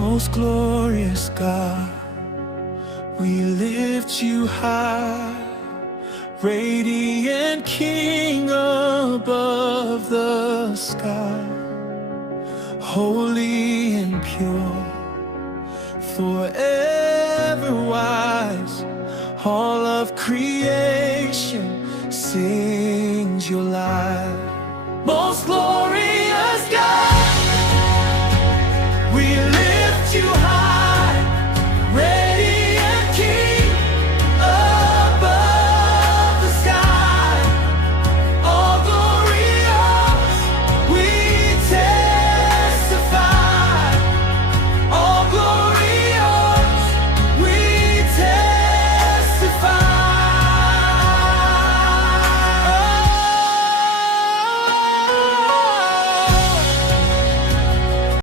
Most glorious God, we lift you high, radiant King above the sky, holy and pure, forever wise. All of creation sing